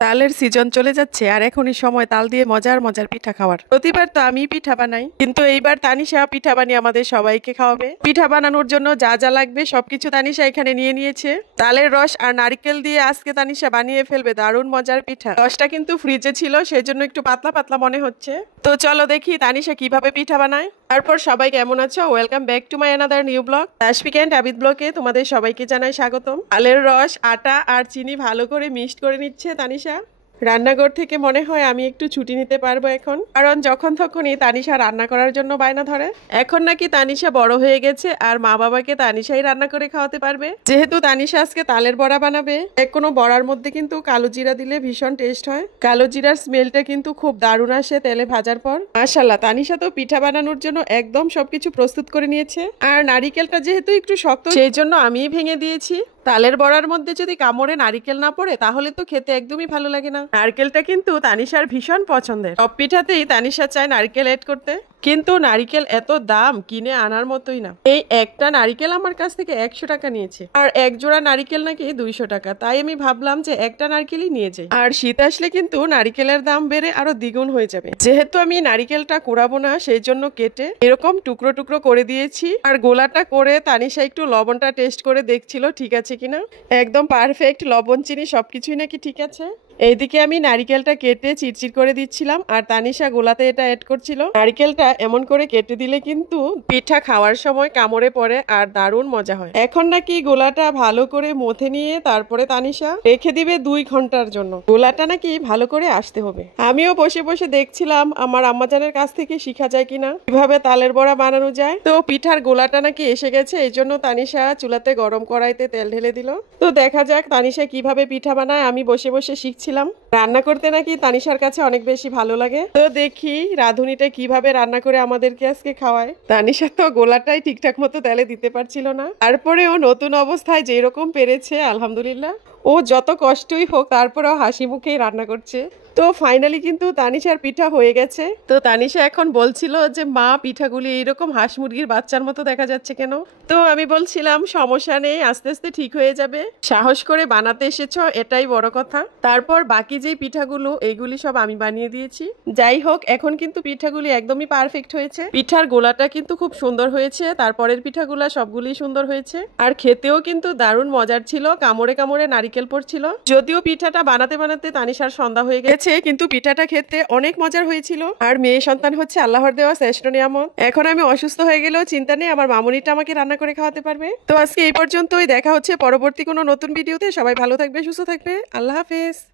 তালের সিজন চলে যাচ্ছে আর এখনই সময় তাল দিয়ে মজার মজার পিঠা খাওয়ার। প্রতিবার তো আমি পিঠা বানাই, কিন্তু এইবার তানিশা পিঠা বানিয়ে আমাদের সবাইকে খাওয়াবে। পিঠা বানানোর জন্য যা যা লাগবে সবকিছু তানিশা এখানে নিয়ে নিয়েছে। তালের রস আর নারকেল দিয়ে আজকে তানিশা বানিয়ে ফেলবে দারুণ মজার পিঠা। রসটা কিন্তু ফ্রিজে ছিল, সেজন্য একটু পাতলা পাতলা মনে হচ্ছে। তো চলো দেখি তানিশা কিভাবে পিঠা বানায়। তারপর সবাই কেমন আছো? Welcome back to my another new blog. Tasfiq and Abid ব্লগে তোমাদের সবাইকে জানাই স্বাগতম। তালের রস, আটা আর চিনি ভালো করে মিক্সড করে নিচ্ছে তানিশা। রান্নাঘর থেকে মনে হয় আমি একটু ছুটি নিতে পারবো এখন, কারণ যখন তখনই তানিশা রান্না করার জন্য বায়না ধরে। এখন নাকি তানিশা বড় হয়ে গেছে আর মা বাবাকে তানিশাই রান্না করে খাওয়াতে পারবে। যেহেতু তানিশা আজকে তালের বড়া বানাবে, কোনো বড়ার মধ্যে কিন্তু কালো জিরা দিলে ভীষণ টেস্ট হয়। কালো জিরার স্মেলটা কিন্তু খুব দারুণ আসে তেলে ভাজার পর। মাশাআল্লাহ, তানিশা তো পিঠা বানানোর জন্য একদম সবকিছু প্রস্তুত করে নিয়েছে। আর নারিকেলটা যেহেতু একটু শক্ত, সেই জন্য আমিই ভেঙে দিয়েছি। তালের বড়ার মধ্যে যদি কামড়ে নারিকেল না পড়ে তাহলে তো খেতে একদমই ভালো লাগে না। নারকেলটা কিন্তু তানিশার ভীষণ পছন্দের। সব পিঠাতেই তানিশা চায় নারকেল এড করতে, কিন্তু নারিকেল এত দাম, কিনে আনার মতোই না। এই একটা নারিকেল আমার কাছ থেকে 100 টাকা নিয়েছে, আর এক জোড়া নারিকেল নাকি 200 টাকা। তাই আমি ভাবলাম যে একটা নারকেলই নিয়ে যাই। আর শীত আসলে কিন্তু নারিকেলের দাম বেড়ে আরো দ্বিগুণ হয়ে যাবে। যেহেতু আমি নারিকেলটা কুড়াবো না, সেই জন্য কেটে এরকম টুকরো টুকরো করে দিয়েছি। আর গোলাটা করে তানিশা একটু লবণটা টেস্ট করে দেখছিল ঠিক আছে কিনা। একদম পারফেক্ট, লবণ চিনি সবকিছুই নাকি ঠিক আছে। এইদিকে আমি নারিকেলটা কেটে চিরচির করে দিচ্ছিলাম, আর তানিশা গোলাতে এটা অ্যাড করছিল। নারিকেলটা এমন করে কেটে দিলে কিন্তু পিঠা খাওয়ার সময় কামড়ে পড়ে আর দারুণ মজা হয়। এখন নাকি গোলাটা ভালো করে মথে নিয়ে তারপরে তানিশা রেখে দিবে 2 ঘন্টার জন্য। গোলাটা নাকি ভালো করে আসতে হবে। আমিও বসে বসে দেখছিলাম আমার আম্মাজানের কাছ থেকে শিখা যায় কিনা কিভাবে তালের বড়া বানানো যায়। তো পিঠার গোলাটা নাকি এসে গেছে, এই জন্য তানিশা চুলাতে গরম কড়াইতে তেল ঢেলে দিল। তো দেখা যাক তানিশা কিভাবে পিঠা বানায়। আমি বসে বসে শিখছিলাম। রান্না করতে নাকি তানিশার কাছে অনেক বেশি ভালো লাগে। তো দেখি রাঁধুনিটা কিভাবে রান্না করে আমাদেরকে আজকে খাওয়ায়। তানিশা তো গোলাটাই ঠিকঠাক মতো তেলে দিতে পারছিল না, তারপরেও নতুন অবস্থায় যেরকম পেরেছে আলহামদুলিল্লাহ। ও যত কষ্টই হোক তারপরেও হাসি মুখেই রান্না করছে। তো ফাইনালি কিন্তু তানিশার পিঠা হয়ে গেছে। তো তানিশা এখন বলছিল যে মা, পিঠাগুলি এইরকম হাঁস মুরগির বাচ্চার মতো দেখা যাচ্ছে কেন? তো আমি বলছিলাম সমস্যা নেই, আস্তে আস্তে ঠিক হয়ে যাবে। সাহস করে বানাতে এসেছো, এটাই বড় কথা। তারপর বাকি যে পিঠাগুলো, এইগুলি সব আমি বানিয়ে দিয়েছি। যাই হোক, এখন কিন্তু পিঠাগুলি একদমই পারফেক্ট হয়েছে। পিঠার গোলাটা কিন্তু খুব সুন্দর হয়েছে, তারপরের পিঠাগুলা সবগুলি সুন্দর হয়েছে। আর খেতেও কিন্তু দারুণ মজার ছিল, কামড়ে কামড়ে নারিকেল পড়ছিল। যদিও পিঠাটা বানাতে বানাতে তানিশার সন্ধ্যা হয়ে গেছে, কিন্তু পিঠাটা খেতে অনেক মজার হয়েছিল। আর মেয়ে সন্তান হচ্ছে আল্লাহর দেওয়া শ্রেষ্ঠ নিয়ামত। এখন আমি অসুস্থ হয়ে গেলেও চিন্তা নেই, আমার মামুনিটা আমাকে রান্না করে খাওয়াতে পারবে। তো আজকে এই পর্যন্তই, দেখা হচ্ছে পরবর্তী কোনো নতুন ভিডিওতে। সবাই ভালো থাকবে, সুস্থ থাকবে, আল্লাহ হাফেজ।